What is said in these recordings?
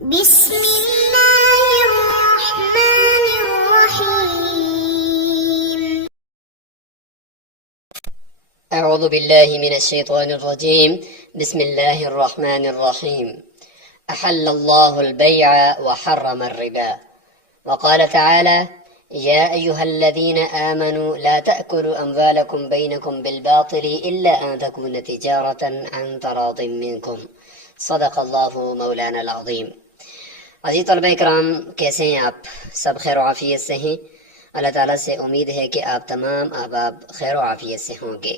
بسم الله الرحمن الرحيم. أعوذ بالله من الشيطان الرجيم. بسم الله الرحمن الرحيم. أحل الله البيع وحرم الربا، وقال تعالى: يا أيها الذين آمنوا لا تأكلوا أموالكم بينكم بالباطل إلا أن تكون تجارة عن تراض منكم. صدق الله مولانا العظيم. عزیز طلبہ اکرام، کیسے ہیں آپ؟ سب خیر و عافیت سے ہیں؟ اللہ تعالیٰ سے امید ہے کہ آپ تمام احباب خیر و عافیت سے ہوں گے۔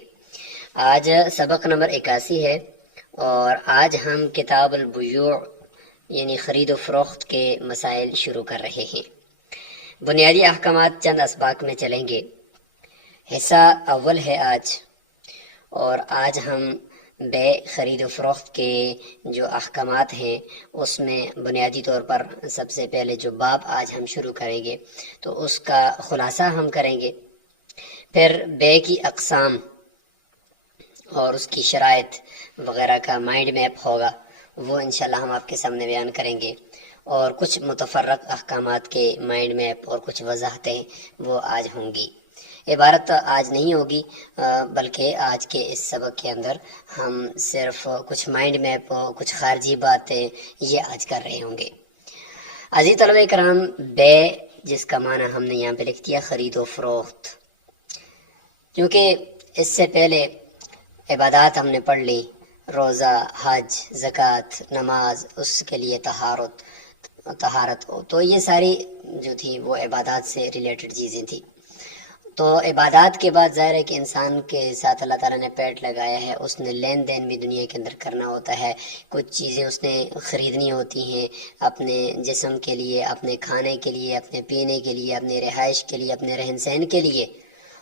آج سبق نمبر 81 ہے، اور آج ہم کتاب البیوع یعنی خرید و فروخت کے مسائل شروع کر رہے ہیں۔ بنیادی احکامات چند اسباق میں چلیں گے۔ حصہ اول ہے آج، اور آج ہم بے خرید و فروخت کے جو احکامات ہیں اس میں بنیادی طور پر سب سے پہلے جو باب آج ہم شروع کریں گے تو اس کا خلاصہ ہم کریں گے، پھر بے کی اقسام اور اس کی شرائط وغیرہ کا مائنڈ میپ ہوگا، وہ انشاءاللہ ہم آپ کے سامنے بیان کریں گے، اور کچھ متفرق احکامات کے مائنڈ میپ اور کچھ وضاحتیں وہ آج ہوں گی۔ عبارت آج نہیں ہوگی، بلکہ آج کے اس سبق کے اندر ہم صرف کچھ مائنڈ میپ، کچھ خارجی باتیں یہ آج کر رہے ہوں گے۔ عزیز طلبہ کرام، بے جس کا معنی ہم نے یہاں پہ لکھ دیا خرید و فروخت، کیونکہ اس سے پہلے عبادات ہم نے پڑھ لی، روزہ، حج، زکوٰۃ، نماز، اس کے لیے طہارت، تو یہ ساری جو تھی وہ عبادات سے ریلیٹڈ چیزیں تھیں۔ تو عبادات کے بعد ظاہر ہے کہ انسان کے ساتھ اللہ تعالیٰ نے پیٹ لگایا ہے، اس نے لین دین بھی دنیا کے اندر کرنا ہوتا ہے، کچھ چیزیں اس نے خریدنی ہوتی ہیں اپنے جسم کے لیے، اپنے کھانے کے لیے، اپنے پینے کے لیے، اپنے رہائش کے لیے، اپنے رہن سہن کے لیے،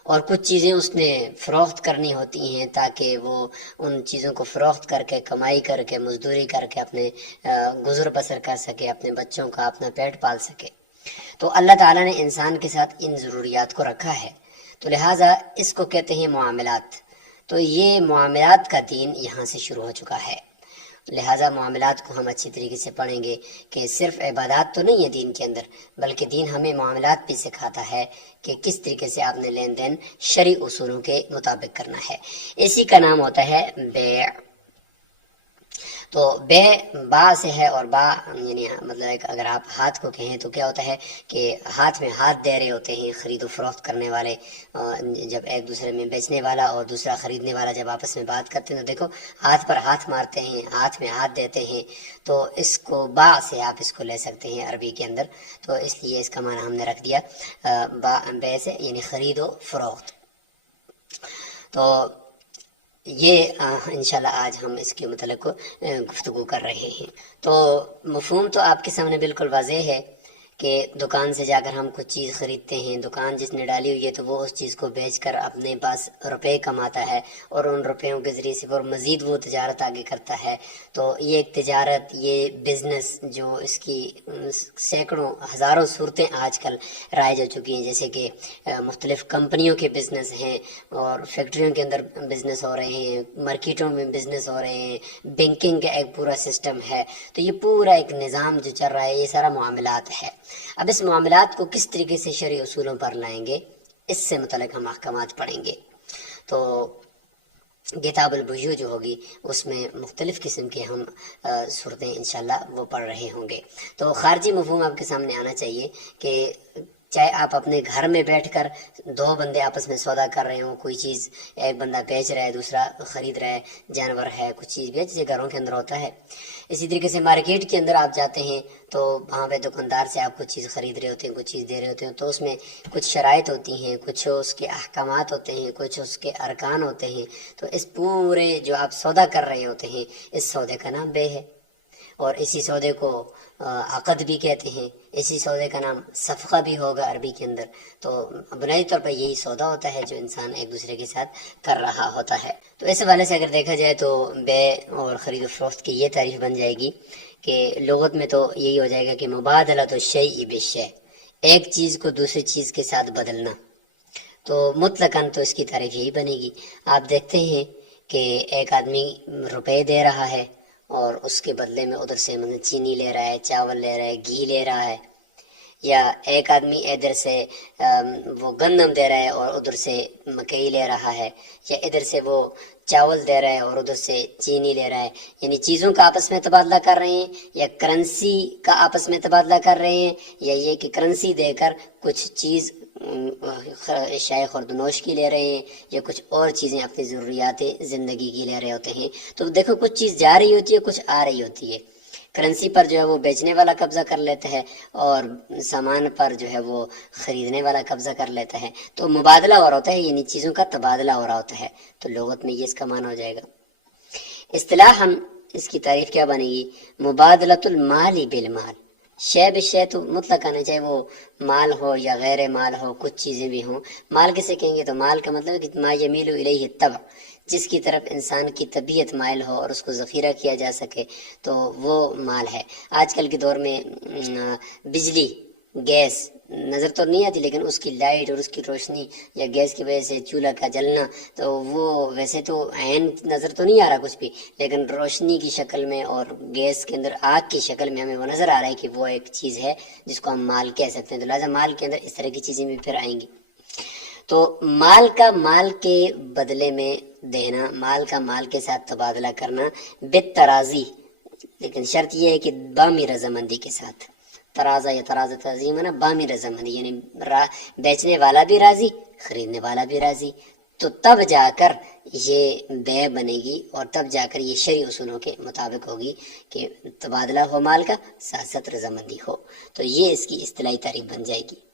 اور کچھ چیزیں اس نے فروخت کرنی ہوتی ہیں تاکہ وہ ان چیزوں کو فروخت کر کے، کمائی کر کے، مزدوری کر کے اپنے گزر بسر کر سکے، اپنے بچوں کا اپنا پیٹ پال سکے۔ تو اللہ تعالیٰ نے انسان کے ساتھ ان ضروریات کو رکھا ہے، تو لہٰذا اس کو کہتے ہیں معاملات۔ تو یہ معاملات کا دین یہاں سے شروع ہو چکا ہے، لہٰذا معاملات کو ہم اچھی طریقے سے پڑھیں گے کہ صرف عبادات تو نہیں ہے دین کے اندر، بلکہ دین ہمیں معاملات بھی سکھاتا ہے کہ کس طریقے سے آپ نے لین دین شرعی اصولوں کے مطابق کرنا ہے۔ اسی کا نام ہوتا ہے بیع۔ تو بے با سے ہے، اور با یعنی مطلب اگر آپ ہاتھ کو کہیں تو کیا ہوتا ہے کہ ہاتھ میں ہاتھ دے رہے ہوتے ہیں خرید و فروخت کرنے والے، جب ایک دوسرے میں بیچنے والا اور دوسرا خریدنے والا جب آپس میں بات کرتے ہیں تو دیکھو ہاتھ پر ہاتھ مارتے ہیں، ہاتھ میں ہاتھ دیتے ہیں، تو اس کو با سے آپ اس کو لے سکتے ہیں عربی کے اندر، تو اس لیے اس کا معنی ہم نے رکھ دیا با بے سے یعنی خرید و فروخت۔ تو یہ انشاءاللہ آج ہم اس کے متعلق گفتگو کر رہے ہیں۔ تو مفہوم تو آپ کے سامنے بالکل واضح ہے کہ دکان سے جا کر ہم کچھ چیز خریدتے ہیں، دکان جس نے ڈالی ہوئی ہے تو وہ اس چیز کو بیچ کر اپنے پاس روپے کماتا ہے، اور ان روپیوں کے ذریعے سے اور مزید وہ تجارت آگے کرتا ہے۔ تو یہ ایک تجارت، یہ بزنس جو اس کی سینکڑوں ہزاروں صورتیں آج کل رائج ہو چکی ہیں، جیسے کہ مختلف کمپنیوں کے بزنس ہیں، اور فیکٹریوں کے اندر بزنس ہو رہے ہیں، مارکیٹوں میں بزنس ہو رہے ہیں، بینکنگ کا ایک پورا سسٹم ہے۔ تو یہ پورا ایک نظام جو چل رہا ہے یہ سارا معاملات ہے۔ اب اس معاملات کو کس طریقے سے شرعی اصولوں پر لائیں گے، اس سے متعلق ہم احکامات پڑھیں گے۔ تو کتاب البیوع جو ہوگی اس میں مختلف قسم کے ہم صورتیں انشاءاللہ وہ پڑھ رہے ہوں گے۔ تو خارجی مفہوم آپ کے سامنے آنا چاہیے کہ چاہے آپ اپنے گھر میں بیٹھ کر دو بندے آپس میں سودا کر رہے ہوں، کوئی چیز ایک بندہ بیچ رہا ہے، دوسرا خرید رہا ہے، جانور ہے، کچھ چیز بھی ہے جسے گھروں کے اندر ہوتا ہے۔ اسی طریقے سے مارکیٹ کے اندر آپ جاتے ہیں تو وہاں پہ دکاندار سے آپ کچھ چیز خرید رہے ہوتے ہیں، کچھ چیز دے رہے ہوتے ہیں، تو اس میں کچھ شرائط ہوتی ہیں، کچھ اس کے احکامات ہوتے ہیں، کچھ اس کے ارکان ہوتے ہیں۔ تو اس پورے جو آپ سودا کر رہے ہوتے ہیں اس سودے کا نام بے ہے، اور اسی سودے کو عقد بھی کہتے ہیں، اسی سودے کا نام صفقہ بھی ہوگا عربی کے اندر۔ تو بنیادی طور پر یہی سودا ہوتا ہے جو انسان ایک دوسرے کے ساتھ کر رہا ہوتا ہے۔ تو اس حوالے سے اگر دیکھا جائے تو بے اور خرید و فروخت کی یہ تعریف بن جائے گی کہ لغت میں تو یہی ہو جائے گا کہ مبادلۃ الشیء بالشیء، ایک چیز کو دوسری چیز کے ساتھ بدلنا۔ تو مطلقاً تو اس کی تعریف یہی بنے گی۔ آپ دیکھتے ہیں کہ ایک آدمی روپے دے رہا ہے اور اس کے بدلے میں ادھر سے چینی لے رہا ہے، چاول لے رہا ہے، گھی لے رہا ہے، یا ایک آدمی ادھر سے وہ گندم دے رہا ہے اور ادھر سے مکئی لے رہا ہے، یا ادھر سے وہ چاول دے رہا ہے اور ادھر سے چینی لے رہا ہے، یعنی چیزوں کا آپس میں تبادلہ کر رہے ہیں، یا کرنسی کا آپس میں تبادلہ کر رہے ہیں، یا یہ کہ کرنسی دے کر کچھ چیز اشیاء خوردنوش کی لے رہے ہیں، یا کچھ اور چیزیں اپنی ضروریات زندگی کی لے رہے ہوتے ہیں۔ تو دیکھو کچھ چیز جا رہی ہوتی ہے، کچھ آ رہی ہوتی ہے۔ کرنسی پر جو ہے وہ بیچنے والا قبضہ کر لیتا ہے، اور سامان پر جو ہے وہ خریدنے والا قبضہ کر لیتا ہے۔ تو مبادلہ ہو رہا ہوتا ہے، یعنی چیزوں کا تبادلہ ہو رہا ہوتا ہے۔ تو لغت میں یہ اس کا معنی ہو جائے گا۔ اصطلاحاً اس کی تعریف کیا بنے گی؟ مبادلۃ المال بالمال، شے بشے تو مطلق آنا چاہے وہ مال ہو یا غیر مال ہو، کچھ چیزیں بھی ہوں۔ مال کسے کہیں گے؟ تو مال کا مطلب ہے کہ ما یمیل الیہ الطبع، جس کی طرف انسان کی طبیعت مائل ہو اور اس کو ذخیرہ کیا جا سکے، تو وہ مال ہے۔ آج کل کے دور میں بجلی، گیس نظر تو نہیں آتی، لیکن اس کی لائٹ اور اس کی روشنی یا گیس کی وجہ سے چولہا کا جلنا، تو وہ ویسے تو عین نظر تو نہیں آ رہا کچھ بھی، لیکن روشنی کی شکل میں اور گیس کے اندر آگ کی شکل میں ہمیں وہ نظر آ رہا ہے کہ وہ ایک چیز ہے جس کو ہم مال کہہ سکتے ہیں۔ تو لہٰذا مال کے اندر اس طرح کی چیزیں بھی پھر آئیں گی۔ تو مال کا مال کے بدلے میں دینا، مال کا مال کے ساتھ تبادلہ کرنا بالترازی، لیکن شرط یہ ہے کہ بامی رضامندی کے ساتھ۔ ترازہ یا ترازہ تعظیم ہے نا، بامی رضامندی، یعنی بیچنے والا بھی راضی، خریدنے والا بھی راضی، تو تب جا کر یہ بے بنے گی، اور تب جا کر یہ شرعی اصولوں کے مطابق ہوگی کہ تبادلہ ہو مال کا، ساتھ ساتھ رضامندی ہو۔ تو یہ اس کی اصطلاحی تعریف بن جائے گی۔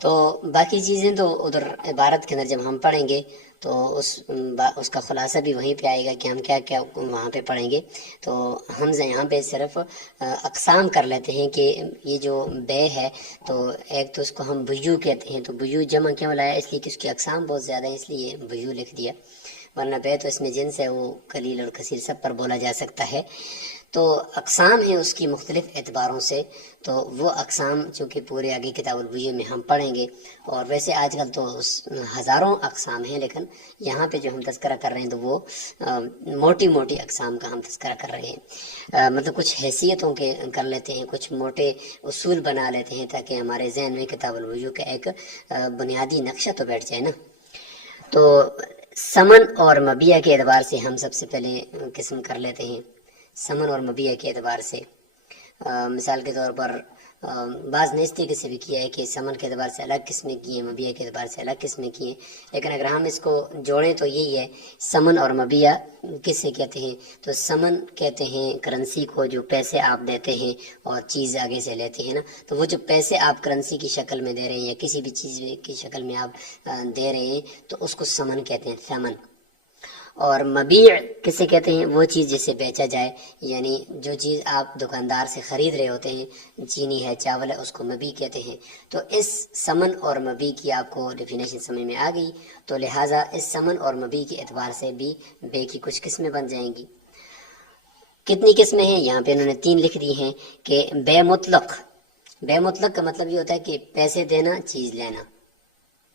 تو باقی چیزیں تو ادھر عبارت کے اندر جب ہم پڑھیں گے تو اس کا خلاصہ بھی وہیں پہ آئے گا کہ ہم کیا کیا وہاں پہ پڑھیں گے۔ تو ہم یہاں پہ صرف اقسام کر لیتے ہیں کہ یہ جو بے ہے، تو ایک تو اس کو ہم بیوع کہتے ہیں۔ تو بیوع جمع کیوں لایا؟ اس لیے کہ اس کی اقسام بہت زیادہ ہے، اس لیے بیوع لکھ دیا، ورنہ بے تو اس میں جنس ہے، وہ قلیل اور کثیر سب پر بولا جا سکتا ہے۔ تو اقسام ہیں اس کی مختلف اعتباروں سے، تو وہ اقسام چونکہ پورے آگے کتاب البیوع میں ہم پڑھیں گے، اور ویسے آج کل تو ہزاروں اقسام ہیں، لیکن یہاں پہ جو ہم تذکرہ کر رہے ہیں تو وہ موٹی موٹی اقسام کا ہم تذکرہ کر رہے ہیں، مطلب کچھ حیثیتوں کے کر لیتے ہیں، کچھ موٹے اصول بنا لیتے ہیں تاکہ ہمارے ذہن میں کتاب البیوع کا ایک بنیادی نقشہ تو بیٹھ جائے نا۔ تو ثمن اور مبیع کے اعتبار سے ہم سب سے پہلے قسم کر لیتے ہیں۔ ثمن اور مبیع کے اعتبار سے مثال کے طور پر بعض نے اس طریقے سے بھی کیا ہے کہ ثمن کے اعتبار سے الگ قسمیں کی ہیں، مبیع کے اعتبار سے الگ قسمیں کی ہیں، لیکن اگر ہم اس کو جوڑیں تو یہی ہے، ثمن اور مبیع کسے کہتے ہیں؟ تو ثمن کہتے ہیں کرنسی کو، جو پیسے آپ دیتے ہیں اور چیز آگے سے لیتے ہیں نا، تو وہ جو پیسے آپ کرنسی کی شکل میں دے رہے ہیں یا کسی بھی چیز کی شکل میں آپ دے رہے ہیں، تو اس کو ثمن کہتے ہیں، ثمن۔ اور مبیع کسے کہتے ہیں؟ وہ چیز جسے بیچا جائے، یعنی جو چیز آپ دکاندار سے خرید رہے ہوتے ہیں، چینی ہے، چاول ہے، اس کو مبیع کہتے ہیں۔ تو اس ثمن اور مبیع کی آپ کو ڈیفینیشن سمجھ میں آ گئی، تو لہٰذا اس ثمن اور مبیع کے اعتبار سے بھی بے کی کچھ قسمیں بن جائیں گی۔ کتنی قسمیں ہیں؟ یہاں پہ انہوں نے 3 لکھ دی ہیں کہ بے مطلق۔ بے مطلق کا مطلب یہ ہوتا ہے کہ پیسے دینا، چیز لینا،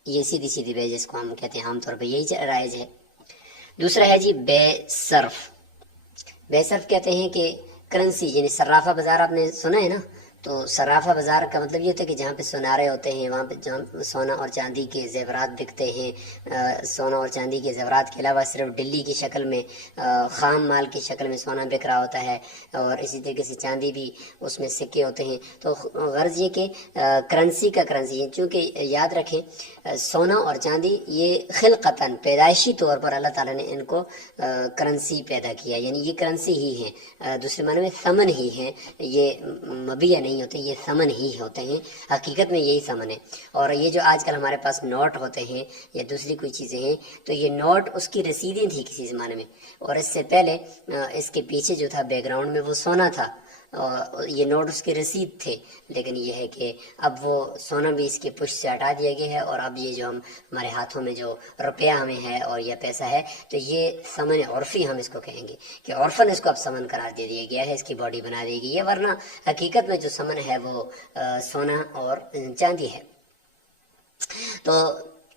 یہ سیدھی سیدھی بے جس کو ہم کہتے ہیں، عام طور پہ یہی رائج ہے۔ دوسرا ہے جی بے صرف۔ بے صرف کہتے ہیں کہ کرنسی، یعنی صرافہ بازار آپ نے سنا ہے نا، تو صرافہ بازار کا مطلب یہ ہوتا ہے کہ جہاں پہ سونارے ہوتے ہیں، وہاں پہ جہاں سونا اور چاندی کے زیورات بکتے ہیں، سونا اور چاندی کے زیورات کے علاوہ صرف ڈلی کی شکل میں، خام مال کی شکل میں سونا بک رہا ہوتا ہے، اور اسی طریقے سے چاندی بھی اس میں سکے ہوتے ہیں۔ تو غرض یہ کہ کرنسی کا کرنسی ہے، چونکہ یاد رکھیں سونا اور چاندی یہ خلقتاً پیدائشی طور پر اللہ تعالیٰ نے ان کو کرنسی پیدا کیا، یعنی یہ کرنسی ہی ہیں، دوسرے معنی میں ثمن ہی ہیں، یہ مبیع نہیں ہوتے، یہ ثمن ہی ہوتے ہیں، حقیقت میں یہی ثمن ہے۔ اور یہ جو آج کل ہمارے پاس نوٹ ہوتے ہیں یا دوسری کوئی چیزیں ہیں، تو یہ نوٹ اس کی رسیدیں تھی کسی زمانے میں، اور اس سے پہلے اس کے پیچھے جو تھا بیک گراؤنڈ میں وہ سونا تھا، یہ نوٹ اس کے رسید تھے، لیکن یہ ہے کہ اب وہ سونا بھی اس کے پشت سے ہٹا دیا گیا ہے، اور اب یہ جو ہمارے ہاتھوں میں جو روپیہ ہمیں ہے اور یہ پیسہ ہے، تو یہ ثمن عرفی ہم اس کو کہیں گے کہ عرفاً اس کو اب ثمن قرار دے دیا گیا ہے، اس کی باڈی بنا دی گئی ہے، ورنہ حقیقت میں جو ثمن ہے وہ سونا اور چاندی ہے۔ تو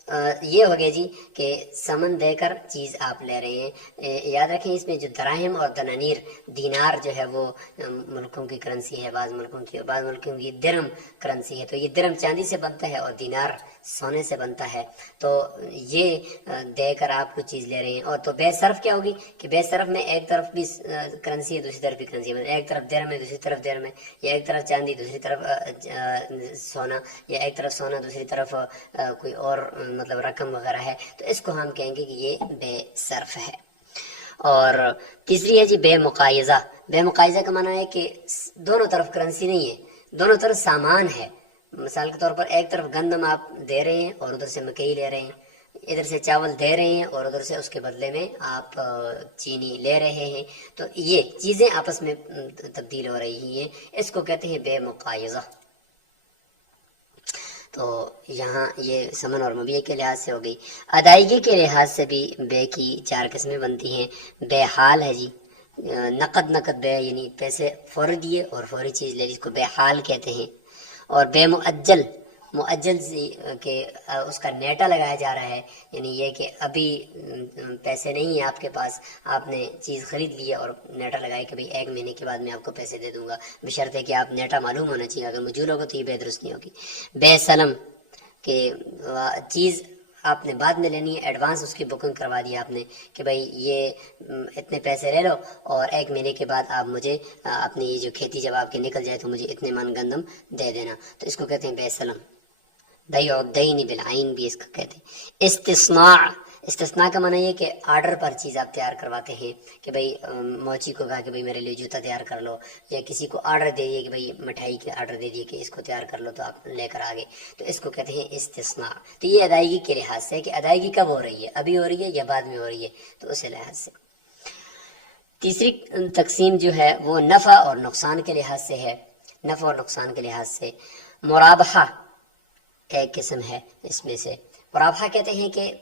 یہ ہو گیا جی کہ سمن دے کر چیز آپ لے رہے ہیں. یاد رکھیں اس میں جو دراہم اور دنانیر، دینار جو ہے وہ ملکوں کی کرنسی ہے، بعض ملکوں کی درم کرنسی ہے. تو یہ درم چاندی سے بنتا ہے اور دینار سونے سے بنتا ہے. تو یہ دے کر آپ کو چیز لے رہے ہیں. اور تو بے صرف کیا ہوگی کہ بے صرف میں ایک طرف بھی کرنسی ہے دوسری طرف بھی کرنسی ہے، ایک طرف درم ہے دوسری طرف درم ہے، یا ایک طرف چاندی دوسری طرف سونا، یا ایک طرف سونا دوسری طرف کوئی اور مطلب رقم وغیرہ ہے. تو اس کو ہم کہیں گے کہ یہ بے صرف ہے. اور تیسری ہے جی بے مقایضہ. بے مقایضہ کا معنی ہے کہ دونوں طرف کرنسی نہیں ہے، دونوں طرف سامان ہے. مثال کے طور پر ایک طرف گندم آپ دے رہے ہیں اور ادھر سے مکئی لے رہے ہیں، ادھر سے چاول دے رہے ہیں اور ادھر سے اس کے بدلے میں آپ چینی لے رہے ہیں. تو یہ چیزیں آپس میں تبدیل ہو رہی ہیں، اس کو کہتے ہیں بے مقایضہ. تو یہاں یہ سمن اور مبیع کے لحاظ سے ہو گئی. ادائیگی کے لحاظ سے بھی بے کی 4 قسمیں بنتی ہیں. بے حال ہے جی، نقد بے یعنی پیسے فوری دیے اور فوری چیز لے لی، اس کو بے حال کہتے ہیں. اور بے مؤجل کہ اس کا نیٹا لگایا جا رہا ہے، یعنی یہ کہ ابھی پیسے نہیں ہیں آپ کے پاس، آپ نے چیز خرید لی ہے اور نیٹا لگایا کہ بھئی 1 مہینے کے بعد میں آپ کو پیسے دے دوں گا، بشرطے کہ آپ نیٹا معلوم ہونا چاہیے. اگر مجھول ہوگا تو یہ بے درست نہیں ہوگی. بے سلم کہ چیز آپ نے بعد میں لینی ہے، ایڈوانس اس کی بکنگ کروا دی آپ نے کہ بھائی یہ اتنے پیسے لے لو اور 1 مہینے کے بعد آپ مجھے اپنی یہ جو کھیتی جب آپ کی نکل جائے تو مجھے اتنے من گندم دے دینا. تو اس کو کہتے ہیں بے سلم. بیع الدین بالعین بھی اس کو کہتے ہیں. استثناء کا معنی یہ کہ آرڈر پر چیز آپ تیار کرواتے ہیں کہ بھئی موچی کو کہا کہ بھئی میرے لیے جوتا تیار کر لو، یا کسی کو آرڈر دے دیے کہ بھئی مٹھائی کے آرڈر دے دیے کہ اس کو تیار کر لو تو آپ لے کر آگے. تو اس کو کہتے ہیں استثناء. تو یہ ادائیگی کے لحاظ سے کہ ادائیگی کب ہو رہی ہے، ابھی ہو رہی ہے یا بعد میں ہو رہی ہے، تو اس لحاظ سے. تیسری تقسیم جو ہے وہ نفع اور نقصان کے لحاظ سے ہے. نفع اور نقصان کے لحاظ سے مرابحہ ایک قسم ہے. اس میں سے مرابحہ کہتے ہیں کہ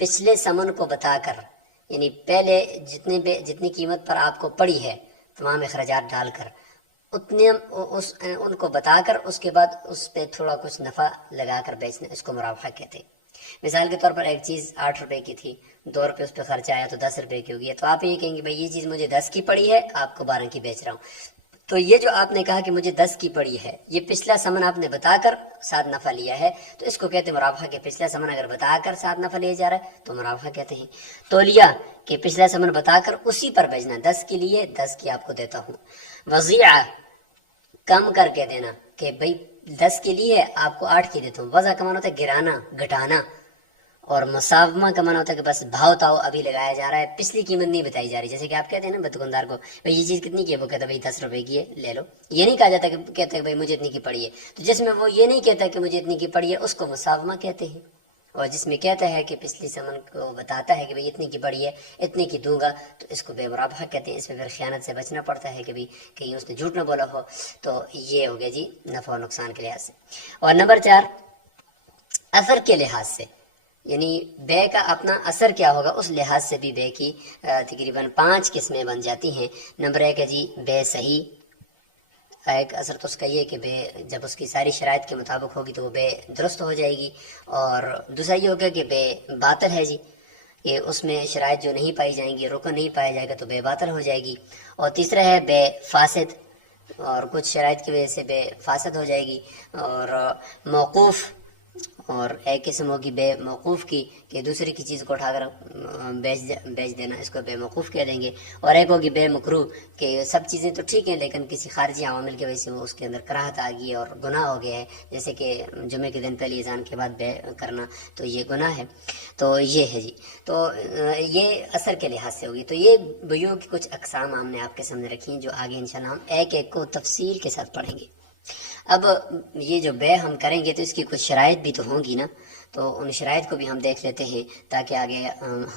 پچھلے سمن کو بتا کر، یعنی پہلے جتنی قیمت پر آپ کو پڑی ہے تمام اخراجات ڈال کر اتنے ان کو بتا کر اس کے بعد اس پہ تھوڑا کچھ نفع لگا کر بیچنا، اس کو مرابحہ کہتے ہیں. مثال کے طور پر ایک چیز 8 روپے کی تھی، 2 روپے اس پہ خرچ آیا تو 10 روپے کی ہوگی. تو آپ یہ کہیں گے بھائی یہ چیز مجھے 10 کی پڑی ہے، آپ کو 12 کی بیچ رہا ہوں. تو یہ جو آپ نے کہا کہ مجھے 10 کی پڑی ہے، یہ پچھلا سمن آپ نے بتا کر ساتھ نفع لیا ہے، تو اس کو کہتے ہیں مرابحہ. کہ پچھلا سمن اگر بتا کر ساتھ نفع لیا جا رہا ہے تو مرابحہ کہتے ہیں. تولیہ کہ پچھلا سمن بتا کر اسی پر بیچنا، 10 کی لیے 10 کی آپ کو دیتا ہوں. وضیعہ کم کر کے دینا کہ بھئی 10 کے لیے آپ کو 8 کی دیتا ہوں. وضع کا معنی ہوتا ہے گرانا، گھٹانا. اور مساومہ کا معنی ہوتا ہے کہ بس بھاؤ تاؤ ابھی لگایا جا رہا ہے، پچھلی قیمت نہیں بتائی جا رہی. جیسے کہ آپ کہتے ہیں نا دکاندار کو بھئی یہ چیز کتنی کی ہے، وہ کہتا ہے بھئی 10 روپے کی ہے لے لو. یہ نہیں کہا جاتا کہ کہتے ہیں بھئی مجھے اتنی کی پڑی ہے. تو جس میں وہ یہ نہیں کہتا کہ مجھے اتنی کی پڑی ہے اس کو مساومہ کہتے ہیں. اور جس میں کہتا ہے کہ پچھلی سمن کو بتاتا ہے کہ بھئی اتنی کی پڑی ہے، اتنی کی دوں گا، تو اس کو بے مرابحہ کہتے ہیں. اس میں پھر خیانت سے بچنا پڑتا ہے کہ بھئی کہیں اس نے جھوٹ نہ بولا ہو. تو یہ ہو گیا جی نفع و نقصان کے لحاظ سے. اور نمبر 4 اثر کے لحاظ سے، یعنی بے کا اپنا اثر کیا ہوگا اس لحاظ سے بھی بے کی تقریباً 5 قسمیں بن جاتی ہیں. نمبر 1 ہے جی بے صحیح. ایک اثر تو اس کا یہ کہ بے جب اس کی ساری شرائط کے مطابق ہوگی تو وہ بے درست ہو جائے گی. اور دوسرا یہ ہوگا کہ بے باطل ہے جی، کہ اس میں شرائط جو نہیں پائی جائیں گی، رکن نہیں پایا جائے گا تو بے باطل ہو جائے گی. اور تیسرا ہے بے فاسد، اور کچھ شرائط کی وجہ سے بے فاسد ہو جائے گی. اور موقوف، اور ایک قسم ہوگی بے موقوف کی کہ دوسرے کی چیز کو اٹھا کر بیچ دینا، اس کو بے موقوف کہہ دیں گے. اور ایک ہوگی بے مکروہ کہ سب چیزیں تو ٹھیک ہیں لیکن کسی خارجی عوامل کی وجہ سے وہ اس کے اندر کراہت آ گئی ہے اور گناہ ہو گیا ہے، جیسے کہ جمعے کے دن پہلی اذان کے بعد بے کرنا، تو یہ گناہ ہے. تو یہ ہے جی. تو یہ اثر کے لحاظ سے ہوگی. تو یہ بیوع کی کچھ اقسام ہم نے آپ کے سامنے رکھی ہیں جو آگے انشاءاللہ ہم ایک ایک کو تفصیل کے ساتھ پڑھیں گے. اب یہ جو بے ہم کریں گے تو اس کی کچھ شرائط بھی تو ہوں گی نا، تو ان شرائط کو بھی ہم دیکھ لیتے ہیں تاکہ آگے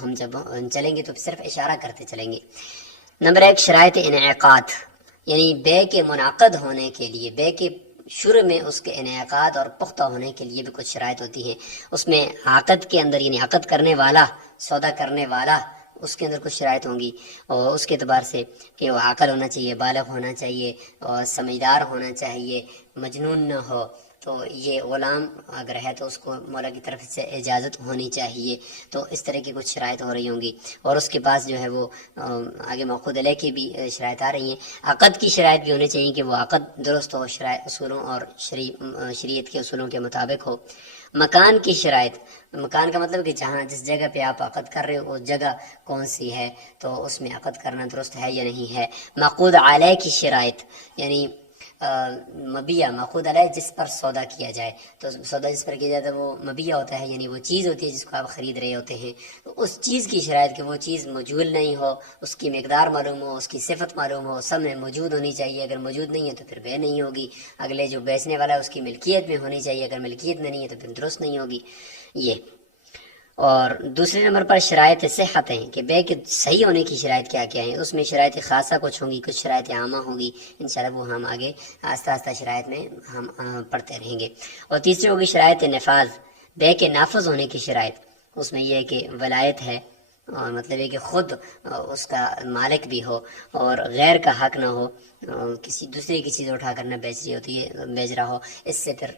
ہم جب چلیں گے تو صرف اشارہ کرتے چلیں گے. نمبر 1 شرائط انعقاد، یعنی بے کے منعقد ہونے کے لیے، بے کے شروع میں اس کے انعقاد اور پختہ ہونے کے لیے بھی کچھ شرائط ہوتی ہیں. اس میں عقد کے اندر، یعنی عقد کرنے والا، سودا کرنے والا، اس کے اندر کچھ شرائط ہوں گی. اور اس کے اعتبار سے کہ وہ عاقل ہونا چاہیے، بالغ ہونا چاہیے، اور سمجھدار ہونا چاہیے، مجنون نہ ہو. تو یہ غلام اگر ہے تو اس کو مولا کی طرف سے اجازت ہونی چاہیے. تو اس طرح کی کچھ شرائط ہو رہی ہوں گی. اور اس کے پاس جو ہے وہ آگے موقود علیہ کی بھی شرائط آ رہی ہیں. عقد کی شرائط بھی ہونی چاہیے کہ وہ عقد درست ہو، شرائط اصولوں اور شریعت کے اصولوں کے مطابق ہو. مکان کی شرائط، مکان کا مطلب کہ جہاں جس جگہ پہ آپ عقد کر رہے ہو اس جگہ کون سی ہے، تو اس میں عقد کرنا درست ہے یا نہیں ہے. معقود علیہ کی شرائط، یعنی مبیہ معقود علیہ جس پر سودا کیا جائے، تو سودا جس پر کیا جائے تو وہ مبیہ ہوتا ہے، یعنی وہ چیز ہوتی ہے جس کو آپ خرید رہے ہوتے ہیں. تو اس چیز کی شرائط کہ وہ چیز موجود نہیں ہو، اس کی مقدار معلوم ہو، اس کی صفت معلوم ہو، سب میں موجود ہونی چاہیے. اگر موجود نہیں ہے تو پھر بے نہیں ہوگی. اگلے جو بیچنے والا ہے اس کی ملکیت میں ہونی چاہیے، اگر ملکیت میں نہیں ہے تو پھر درست نہیں ہوگی. یہ اور دوسرے نمبر پر شرائط صحت ہیں کہ بے کے صحیح ہونے کی شرائط کیا کیا ہیں. اس میں شرائط خاصہ کچھ ہوں گی، کچھ شرائط عامہ ہوں گی. انشاءاللہ وہ ہم آگے آہستہ آہستہ شرائط میں ہم پڑھتے رہیں گے. اور تیسری ہوگی شرائط نفاذ، بے کے نافذ ہونے کی شرائط. اس میں یہ ہے کہ ولایت ہے، اور مطلب ہے کہ خود اس کا مالک بھی ہو اور غیر کا حق نہ ہو، کسی دوسرے کی چیز اٹھا کر نہ بیچ رہا ہو، اس سے پھر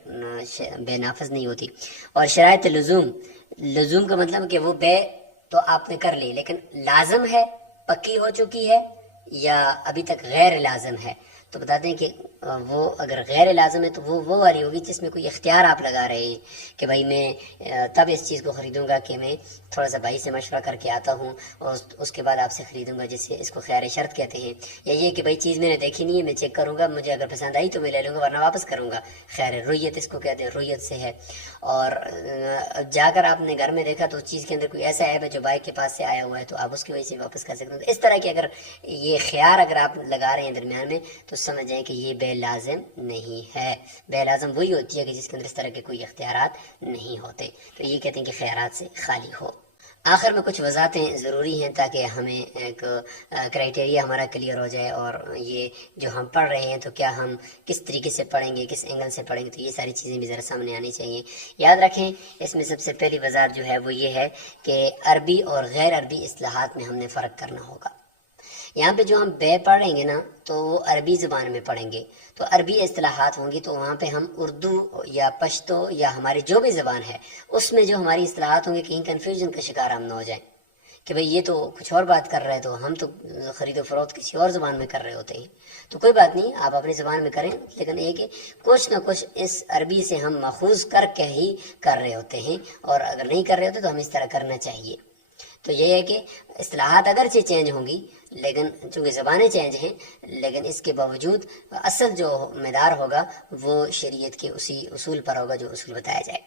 بے نافذ نہیں ہوتی. اور شرائط لزوم کا مطلب کہ وہ بے تو آپ نے کر لی لیکن لازم ہے، پکی ہو چکی ہے، یا ابھی تک غیر لازم ہے. تو بتاتے ہیں کہ وہ اگر غیر لازم ہے تو وہ والی ہوگی جس میں کوئی اختیار آپ لگا رہے ہیں کہ بھائی میں تب اس چیز کو خریدوں گا کہ میں تھوڑا سا بھائی سے مشورہ کر کے آتا ہوں اور اس کے بعد آپ سے خریدوں گا، جسے اس کو خیار شرط کہتے ہیں. یا یہ کہ بھائی چیز میں نے دیکھی نہیں ہے، میں چیک کروں گا، مجھے اگر پسند آئی تو میں لے لوں گا ورنہ واپس کروں گا. خیر رویت اس کو کہتے ہیں، رویت سے ہے. اور جا کر آپ نے گھر میں دیکھا تو اس چیز کے اندر کوئی ایسا ہے جو بھائی کے پاس سے آیا ہوا ہے تو آپ اس کی وجہ سے واپس کر سکتے ہیں. تو اس طرح کی اگر یہ خیار اگر آپ لگا رہے ہیں درمیان میں تو سمجھ جائیں کہ یہ بے لازم نہیں ہے. بے لازم وہی ہوتی ہے کہ جس کے اندر اس طرح کے کوئی اختیارات نہیں ہوتے. تو یہ کہتے ہیں کہ خیارات سے خالی ہو. آخر میں کچھ وضاحتیں ضروری ہیں تاکہ ہمیں ایک کرائٹیریا ہمارا کلیئر ہو جائے، اور یہ جو ہم پڑھ رہے ہیں تو کیا ہم کس طریقے سے پڑھیں گے، کس اینگل سے پڑھیں گے، تو یہ ساری چیزیں بھی ذرا سامنے آنی چاہیے. یاد رکھیں اس میں سب سے پہلی وضاحت جو ہے وہ یہ ہے کہ عربی اور غیر عربی اصطلاحات میں ہم نے فرق کرنا ہوگا. یہاں پہ جو ہم بے پڑھیں گے نا تو وہ عربی زبان میں پڑھیں گے، تو عربی اصطلاحات ہوں گی تو وہاں پہ ہم اردو یا پشتو یا ہماری جو بھی زبان ہے اس میں جو ہماری اصطلاحات ہوں گی کہیں کنفیوژن کا شکار ہم نہ ہو جائیں کہ بھئی یہ تو کچھ اور بات کر رہا ہے، تو ہم تو خرید و فروخت کسی اور زبان میں کر رہے ہوتے ہیں. تو کوئی بات نہیں، آپ اپنی زبان میں کریں، لیکن یہ کہ کچھ نہ کچھ اس عربی سے ہم ماخوذ کر کے ہی کر رہے ہوتے ہیں، اور اگر نہیں کر رہے ہوتے تو ہم اس طرح کرنا چاہیے. تو یہ ہے کہ اصطلاحات اگرچہ چینج ہوں گی لیکن چونکہ زبانیں چینج ہیں، لیکن اس کے باوجود اصل جو مدار ہوگا وہ شریعت کے اسی اصول پر ہوگا جو اصول بتایا جائے.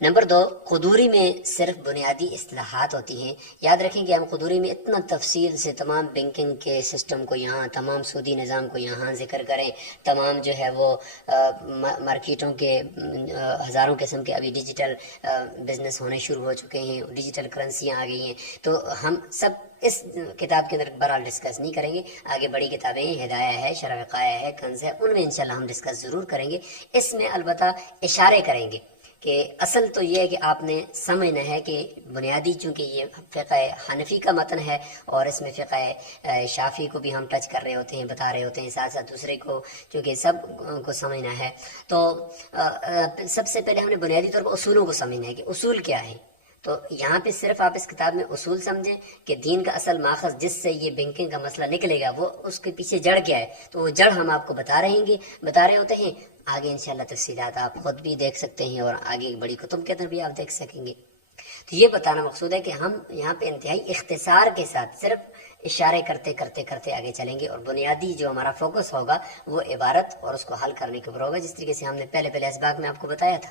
نمبر 2، قدوری میں صرف بنیادی اصطلاحات ہوتی ہیں. یاد رکھیں کہ ہم قدوری میں اتنا تفصیل سے تمام بینکنگ کے سسٹم کو یہاں، تمام سودی نظام کو یہاں ذکر کریں، تمام جو ہے وہ مارکیٹوں کے ہزاروں قسم کے ابھی ڈیجیٹل بزنس ہونے شروع ہو چکے ہیں، ڈیجیٹل کرنسیاں آ گئی ہیں، تو ہم سب اس کتاب کے اندر بہرحال ڈسکس نہیں کریں گے. آگے بڑی کتابیں ہدایہ ہے، شرح وقایہ ہے، کنز ہے، ان میں انشاءاللہ ہم ڈسکس ضرور کریں گے. اس میں البتہ اشارے کریں گے کہ اصل تو یہ ہے کہ آپ نے سمجھنا ہے کہ بنیادی، چونکہ یہ فقہ حنفی کا متن ہے اور اس میں فقہ شافعی کو بھی ہم ٹچ کر رہے ہوتے ہیں، بتا رہے ہوتے ہیں، ساتھ ساتھ دوسرے کو چونکہ سب کو سمجھنا ہے. تو سب سے پہلے ہم نے بنیادی طور پر اصولوں کو سمجھنا ہے کہ اصول کیا ہے. تو یہاں پہ صرف آپ اس کتاب میں اصول سمجھیں کہ دین کا اصل ماخذ جس سے یہ بینکنگ کا مسئلہ نکلے گا وہ اس کے پیچھے جڑ کیا ہے، تو وہ جڑ ہم آپ کو بتا رہے ہوتے ہیں. آگے انشاءاللہ تفصیلات آپ خود بھی دیکھ سکتے ہیں اور آگے بڑی کتب کے اندر بھی آپ دیکھ سکیں گے. تو یہ بتانا مقصود ہے کہ ہم یہاں پہ انتہائی اختصار کے ساتھ صرف اشارے کرتے کرتے کرتے آگے چلیں گے، اور بنیادی جو ہمارا فوکس ہوگا وہ عبارت اور اس کو حل کرنے کے اوپر ہوگا، جس طریقے سے ہم نے پہلے اسباق میں آپ کو بتایا تھا.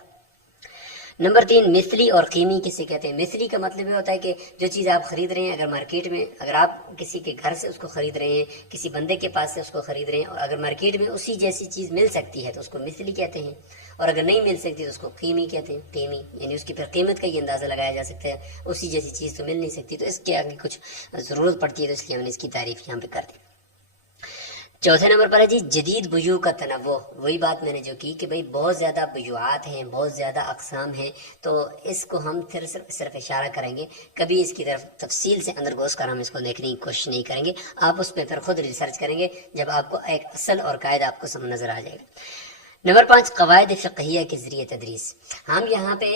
نمبر 3، مثلی اور قیمی کسے کہتے ہیں. مثلی کا مطلب یہ ہوتا ہے کہ جو چیز آپ خرید رہے ہیں، اگر مارکیٹ میں اگر آپ کسی کے گھر سے اس کو خرید رہے ہیں، کسی بندے کے پاس سے اس کو خرید رہے ہیں، اور اگر مارکیٹ میں اسی جیسی چیز مل سکتی ہے تو اس کو مثلی کہتے ہیں، اور اگر نہیں مل سکتی تو اس کو قیمی کہتے ہیں. قیمی یعنی اس کی پھر قیمت کا یہ اندازہ لگایا جا سکتا ہے، اسی جیسی چیز تو مل نہیں سکتی، تو اس کے آگے کچھ ضرورت پڑتی ہے، تو اس لیے ہم نے اس کی تعریف یہاں پہ کر دی. چوتھے نمبر پر ہے جی جدید بیوع کا تنوع. وہی بات میں نے جو کی کہ بھئی بہت زیادہ بیوعات ہیں، بہت زیادہ اقسام ہیں، تو اس کو ہم پھر صرف اشارہ کریں گے، کبھی اس کی طرف تفصیل سے اندر گھس کر ہم اس کو دیکھنے کی کوشش نہیں کریں گے. آپ اس پہ پھر خود ریسرچ کریں گے جب آپ کو ایک اصل اور قاعدہ آپ کو نظر آ جائے گا. نمبر 5، قواعد فقہیہ کے ذریعے تدریس۔ ہم یہاں پہ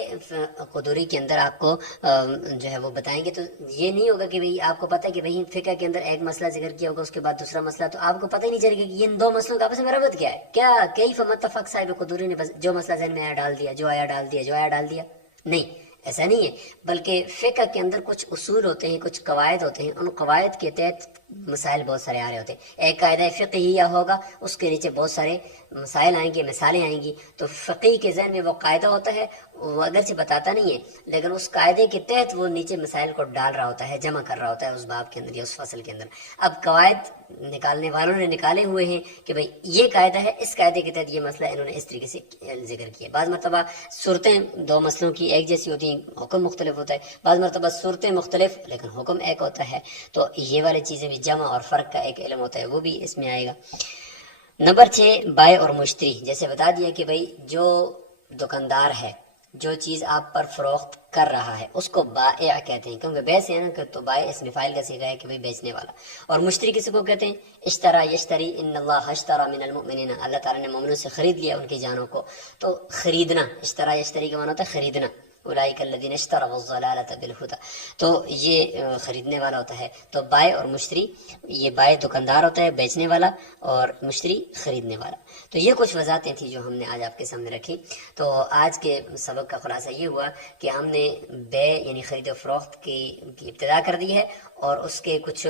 قدوری کے اندر آپ کو جو ہے وہ بتائیں گے، تو یہ نہیں ہوگا کہ بھئی آپ کو پتہ ہے کہ بھئی فقہ کے اندر ایک مسئلہ ذکر کیا ہوگا، اس کے بعد دوسرا مسئلہ، تو آپ کو پتہ ہی نہیں چلے گا کہ ان دو مسئلوں کا آپس میں ربط کیا ہے، کیا کیف متفق صاحب قدوری نے بس جو مسئلہ ذہن میں آیا ڈال دیا، جو آیا ڈال دیا، جو آیا ڈال دیا، نہیں، ایسا نہیں ہے، بلکہ فقہ کے اندر کچھ اصول ہوتے ہیں، کچھ قواعد ہوتے ہیں، ان قواعد کے تحت مسائل بہت سارے آ رہے ہوتے ہیں۔ ایک قاعدہ فقہیہ ہوگا، اس کے نیچے بہت سارے مسائل آئیں گے، مثالیں آئیں گی، تو فقی کے ذہن میں وہ قاعدہ ہوتا ہے، وہ اگرچہ بتاتا نہیں ہے لیکن اس قاعدے کے تحت وہ نیچے مسائل کو ڈال رہا ہوتا ہے، جمع کر رہا ہوتا ہے اس باب کے اندر یا اس فصل کے اندر۔ اب قواعد نکالنے والوں نے نکالے ہوئے ہیں کہ بھئی یہ قاعدہ ہے، اس قاعدے کے تحت یہ مسئلہ انہوں نے اس طریقے سے ذکر کیا۔ بعض مرتبہ صورتیں دو مسئلوں کی ایک جیسی ہوتی ہیں، حکم مختلف ہوتا ہے، بعض مرتبہ صورتیں مختلف لیکن حکم ایک ہوتا ہے، تو یہ والی چیزیں بھی جمع اور فرق کا ایک علم ہوتا ہے، وہ بھی اس میں آئے گا۔ نمبر 6، بائع اور مشتری، جیسے بتا دیا کہ بھئی جو دکاندار ہے، جو چیز آپ پر فروخت کر رہا ہے اس کو بائع کہتے ہیں، کیونکہ بیع سے ہے نا، کہ تو بائع اس میں فاعل کا صیغہ ہے کہ بھئی بیچنے والا۔ اور مشتری کسی کو کہتے ہیں؟ اشترى یشتری، ان اللہ اشترى من المؤمنین، اللہ تعالیٰ نے مومنوں سے خرید لیا ان کی جانوں کو، تو خریدنا، اشترى یشتری کا معنی ہوتا ہے خریدنا، اولئک الذین اشتروا الضلالۃ بالہدی، تو یہ خریدنے والا ہوتا ہے۔ تو بائع اور مشتری، یہ بائع دکاندار ہوتا ہے بیچنے والا، اور مشتری خریدنے والا۔ تو یہ کچھ وضاحتیں تھیں جو ہم نے آج آپ کے سامنے رکھی۔ تو آج کے سبق کا خلاصہ یہ ہوا کہ ہم نے بیع یعنی خرید و فروخت کی ابتدا کر دی ہے، اور اس کے کچھ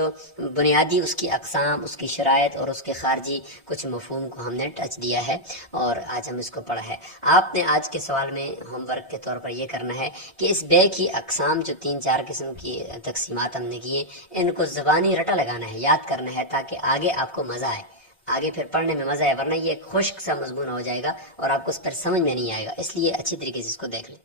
بنیادی اس کی اقسام، اس کی شرائط اور اس کے خارجی کچھ مفہوم کو ہم نے ٹچ دیا ہے، اور آج ہم اس کو پڑھا ہے۔ آپ نے آج کے سوال میں ہوم ورک کے طور پر یہ کرنا ہے کہ اس بیع کی اقسام جو 3-4 قسم کی تقسیمات ہم نے کی ہیں، ان کو زبانی رٹا لگانا ہے، یاد کرنا ہے، تاکہ آگے آپ کو مزہ آئے، آگے پھر پڑھنے میں مزہ آئے، ورنہ یہ ایک خشک سا مضمون ہو جائے گا اور آپ کو اس پر سمجھ میں نہیں آئے گا، اس لیے اچھی طریقے سے اس کو دیکھ لیں۔